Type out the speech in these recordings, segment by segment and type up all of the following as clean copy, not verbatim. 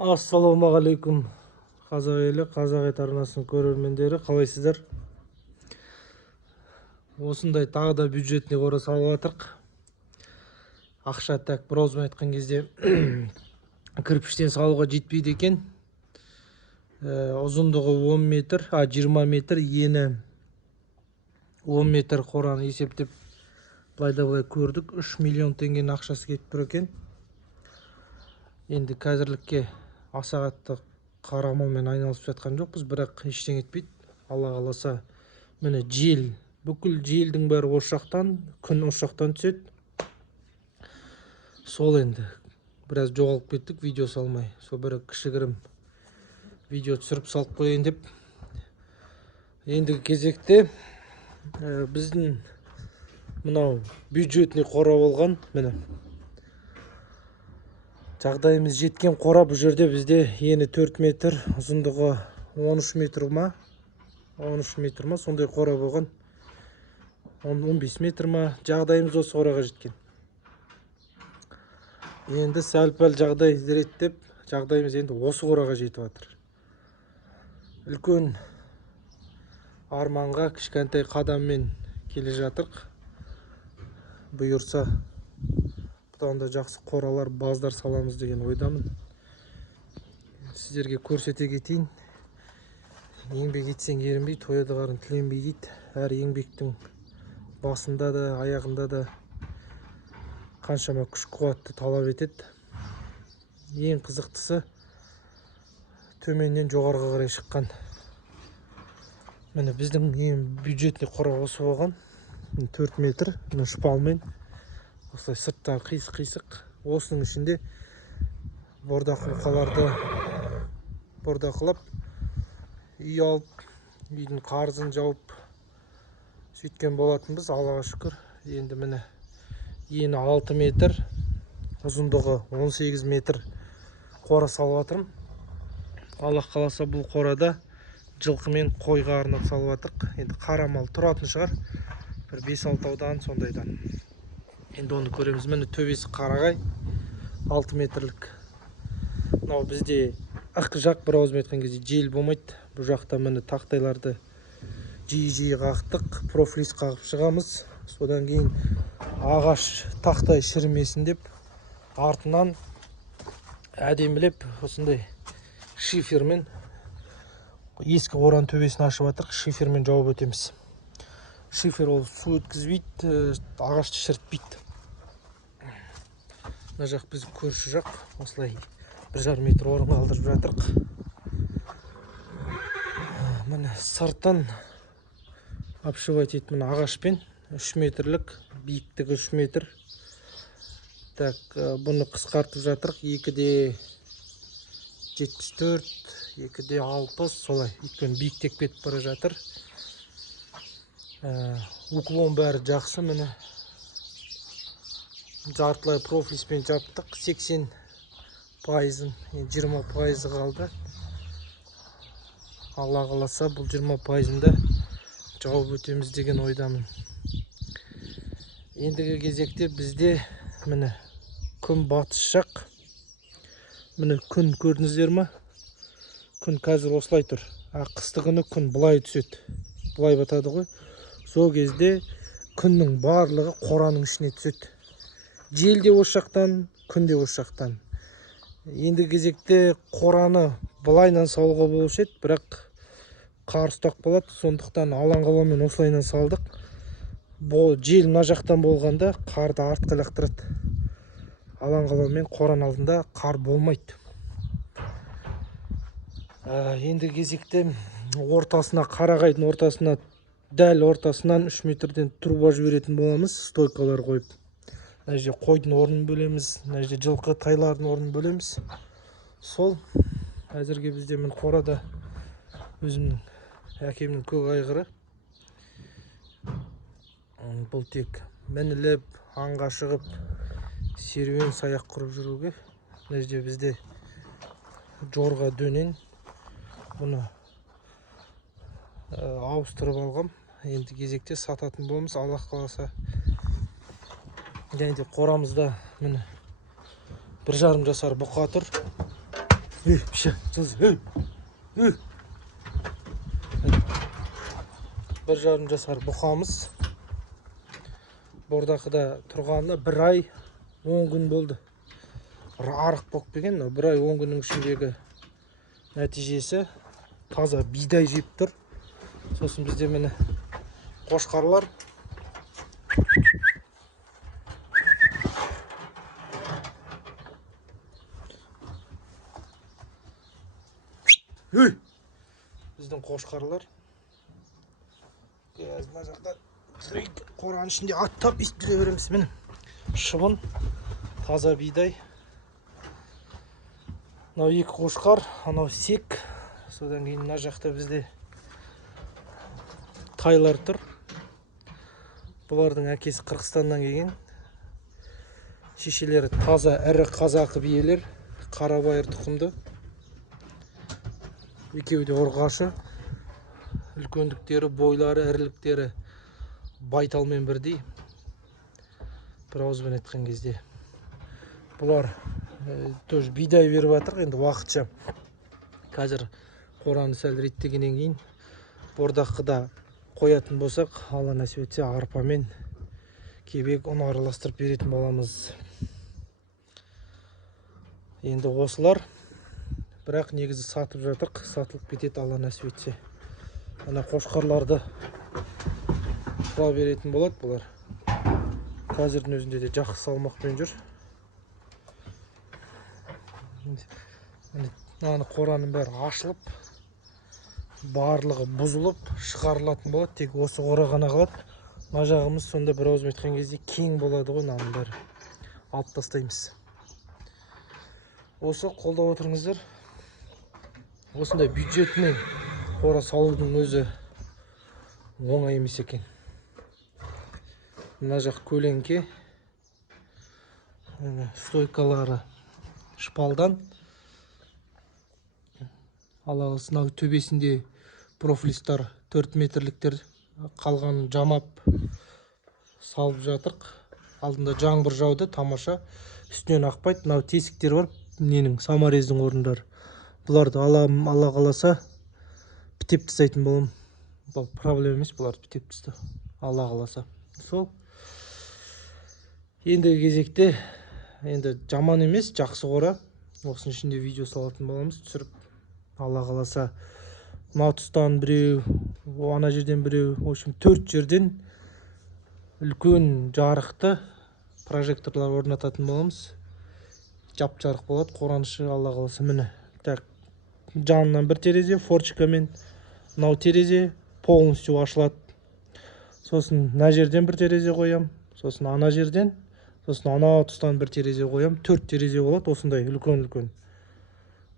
Ассалаумағалейкум қазақ елі, қазақ ет арнасының көрермендері, қалайсыздар? Осындай тағы да бюджетный қора салып жатырық. Ақша так бірауызбен айтқан кезде кірпіштен салуға жетпейді екен. Ұзындығы 10 метр, 20 метр, ені 10 метр қораны есептеп былай көрдік. 3 миллион теңгенің ақшасы кетіп тұр екен. Енді қазірлікке аса қатты қарамаумен айналысып жатқан жоқпыз, бірақ ештеңе етпейді. Алла қаласа, міне жел, бүкіл желдің бәрі осы жақтан, күн осы жақтан түседі. Сол енді біраз жоғалып кеттік, видео салмай. Сол бір кішігірім видео түсіріп салып қояйын деп. Ендігі кезекте біздің мынау бюджетный қора болған, міне жағдайымыз жеткен қора. Бұл жерде бізде ені 4 метр, ұзындығы 13 метр ма, 13 метр ма, сондай қора болған. 15 метр ма, жағдайымыз осы қораға жеткен. Енді сәл-пәл жағдай реттеп, жағдайымыз енді осы қораға жетіп жатыр. Үлкен арманға кішкентай қадаммен келе жатырық. Бұйырса, бұдан да жақсы қоралар, баздар саламыз деген ойдамын. Сіздерге көрсете кетейін. Еңбек етсең ерінбей, тояды қарын тіленбей дейді. Әр еңбектің басында да, аяғында да қаншама күш қуатты талап етеді. Ең қызықтысы төменнен жоғарыға қарай шыққан. Міне біздің ең бюджетный қора осы болған. 4 метр, шпалмен. Осылай сырттағы қисық-қисық. Осының ішінде бордақыларды бордақылап, үй алып, үйдің қарызын жауып сөйткен болатынбыз, Аллаға шүкір. Енді міне ені 6 метр, ұзындығы 18 метр қора салып жатырмын. Аллах қаласа бұл қорада жылқы мен қойға арнап салып жатырық. Енді қара мал тұратын шығар, бір 5-6 аудан сондайдан. Енді оны көреміз. Міне төбесі қарағай, 6 метрлік. Мынау бізде ақ жақ, бір ауызбен айтқан кезде жел болмайды. Бұл жақта міне тақтайларды жиі қақтық, профлис қағып шығамыз. Содан кейін ағаш тақтай шірімесін деп артынан әдемілеп осындай шифермен ескі қораның төбесін ашып жатырық. Шифермен жауып өтеміз. Шифер ол су өткізбейді, ағашты шірітпейді. Мына жақ біз көрші жақ, осылай 1,5 метр орын қалдырып жатырық. Міне сыртын обшивать етмін ағашпен, 3 метрлік, биіктігі 3 метр. Так, бұны қысқартып жатырық. 2-де 74, 2-де 60, солай. Өйткені биіктеп кетіп бара жатыр. Уклон бәрі жақсы, міне жартылай профлиспен жаптық. 80%, 20% қалды. Алла қаласа бұл 20%-ында жауып өтеміз деген ойдамын. Ендігі кезекте бізде міне күн батыс жақ. Міне күн көрдіңіздер ме? Күн қазір осылай тұр. Қыстығыны күн бұлай түседі. Бұлай батады ғой. Сол кезде күннің барлығы қораның ішіне түседі. Жел де осы жақтан, күн де осы жақтан. Енді кезекте қораны былайнан салуға болушы еді, бірақ қар ұстақ болады. Сондықтан алаңғалаумен осылайнан салдық. Жел мына жақтан болғанда қарды артқа лақтырады. Алаңғалаумен қоран алдында қар болмайды. Енді кезекте ортасына, қарағайдың ортасына, дәл ортасынан 3 метрден труба жіберетін боламыз, стойкалар қойып. Мына жерде қойдың орнын бөлеміз, мына жерде жылқы тайлардың орнын бөлеміз. Сол әзірге бізде мен қорада өзімнің әкемнің көк айғыры. Бұл тек мініліп, аңға шығып, серуен саяқ құрып жүруге. Мына жерде бізде жорға дөнен. Бұны ауыстырып алғам. Енді кезекте сататын боламыз, Аллах қаласа. Және де қорамызда міне 1,5 жасар бұқа тұр. бір жарым жасар бұқамыз. Бордақыда тұрғанына 1 ай 10 күн болды. Арық болып келген. 1 ай 10 күннің ішіндегі нәтижесі таза бидай жеп тұр. Сосын бізде міне қошқарлар. Біздің қошқарлар. Мына жақта қораның ішінде аттап естіп жүре береміз. Міне шыбын, таза бидай. Мынау 2 қошқар, анау сек. Содан кейін мына жақта бізде тайлар тұр. Бұлардың әкесі Қырғызстаннан келген. Шешелері таза ірі қазақы биелер, қарабайыр тұқымды. Екеуі де ұрғашы. Үлкендіктері, бойлары, іріліктері байталмен бірдей. Бір ауызбен айтқан кезде. Бұлар тоже бидай беріп жатыр, енді уақытша. Қазір қораны сәл реттегеннен кейін бордақыда қоятын болсақ, Алла нәсіп етсе арпамен кебек ұн араластырып беретін боламыз. Енді осылар, бірақ негізі сатып жатырық, сатылып кетеді Алла нәсіп етсе. Ана қошқарларды құра беретін болады бұлар. Қазірдің өзінде де жақсы салмақпен жүр. Мына қораның бәрі ашылып, барлығы бұзылып, шығарылатын болады. Тек осы қора ғана қалады. Мына жағымыз сонда бір ауызбен айтқан кезде кең болады ғой, мынаның бәрі. Алып тастаймыз. Осы қолдап отырыңыздар. Осындай бюджетный қора салудың өзі оңай емес екен. Мына жақ көлеңке. Стойкалары шпалдан. Алағысынау төбесінде профилистар 4 метрліктер қалғанын жамап салып жатырық. Алдында жаңбыр жауды, тамаша. Үстінен ақпайды. Мынау тесіктер бар. Ненің самарездің орындары. Бұларды Алла қаласа бітеп тастайтын болам. Бұл проблема емес, бұларды бітеп тастау. Алла қаласа. Сол. Ендігі кезекте енді жаман емес, жақсы қора. Осының ішінде видео салатын боламыз, түсіріп. Алла қаласа. Мына тұстан біреу, ана жерден біреу, в общем 4 жерден үлкен жарықты прожекторлар орнататын боламыз. Жап-жарық болады, қоранышы Алла қаласа. Міне. Так, жанынан бір терезе, форчикамен, мынау терезе полностью ашылады. Сосын мына жерден бір терезе қоям, сосын ана жерден, сосын ана тұстан бір терезе қоям. 4 терезе болады, осындай үлкен-үлкен.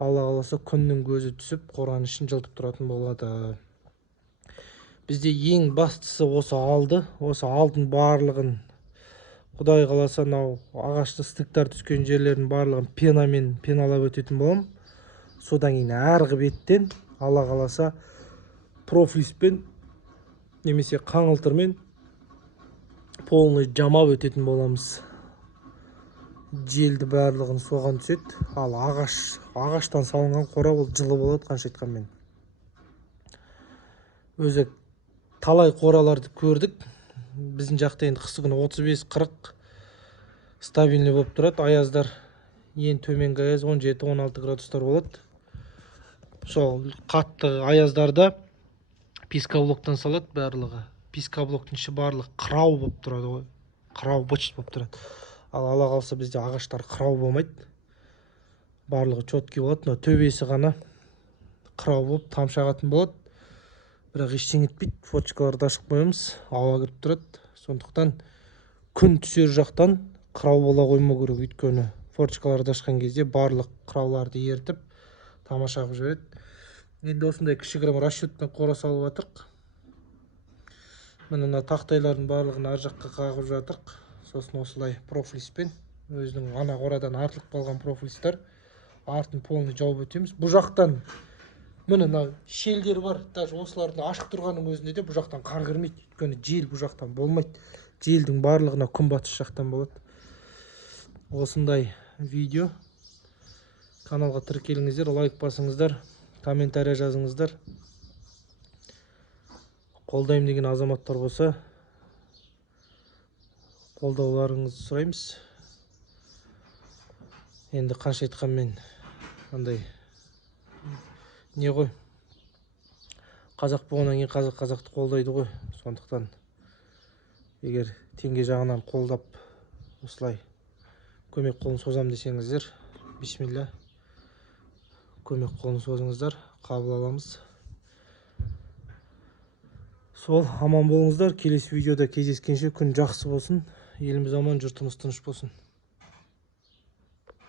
Алла қаласа күннің көзі түсіп, қораның ішін жылтып тұратын болады. Бізде ең бастысы осы алды. Осы алдын барлығын, Құдай қаласа, ағашты стыктар түскен жерлердің барлығын пенамен пеналап өтетін болам. Содан кейін әргі беттен, Алла қаласа, профлиспен немесе қаңылтырмен полный жамап өтетін боламыз. Желді барлығын соған түсет. Ал ағаштан салынған қора ол жылы болады, қанша айтқанмен. Өзі талай қораларды көрдік. Біздің жақта енді қысы күні 35-40 стабильный болып тұрады. Аяздар ең төменгі аяз 17-16 градустар болады. Сол қатты аяздарда пискоблоктан салады барлығы. Пискоблоктың іші барлығы қырау болып тұрады ғой. Қырау бычт болып тұрады. Ал Алла қалса бізде ағаштар қырау болмайды. Барлығы четкий болады. Но төбесі ғана қырау болып тамшағатын болады. Бірақ ештеңе етпейді. Фоточкаларды ашып қоямыз. Ауа кіріп тұрады. Сондықтан күн түсер жақтан қырау бола қоймау керек. Өйткені фоточкаларды ашқан кезде барлық қырауларды ертіп тамаша қылып жібереді. Енді осындай кішігірім расчетпен қора салып жатырық. Мына тақтайлардың барлығын ар жаққа қағып жатырық. Сосын осылай профилиспен өзінің ана қорадан артылып қалған профилистар артын полный жауып өтеміз. Бұл жақтан мына шелдер бар. Даже осылардың ашық тұрғанның өзінде де бұл жақтан қар кірмейді. Өйткені жел бұл жақтан болмайды. Желдің барлығына күнбатыс жақтан болады. Осындай видео. Каналға тіркеліңіздер, лайк басыңыздар, комментария жазыңыздар. Қолдайым деген азаматтар болса, қолдауларыңызды сұраймыз. Енді қанша айтқанмен андай не ғой, қазақ болғаннан кейін қазақты қолдайды ғой. Сондықтан егер теңге жағынан қолдап осылай көмек қолын созам десеңіздер, бисмилля, көмек қолын созыңыздар, қабыл аламыз. Сол, аман болыңыздар. Келесі видеода кездескенше күн жақсы болсын. Еліміз аман, жұртымыз тыныш болсын.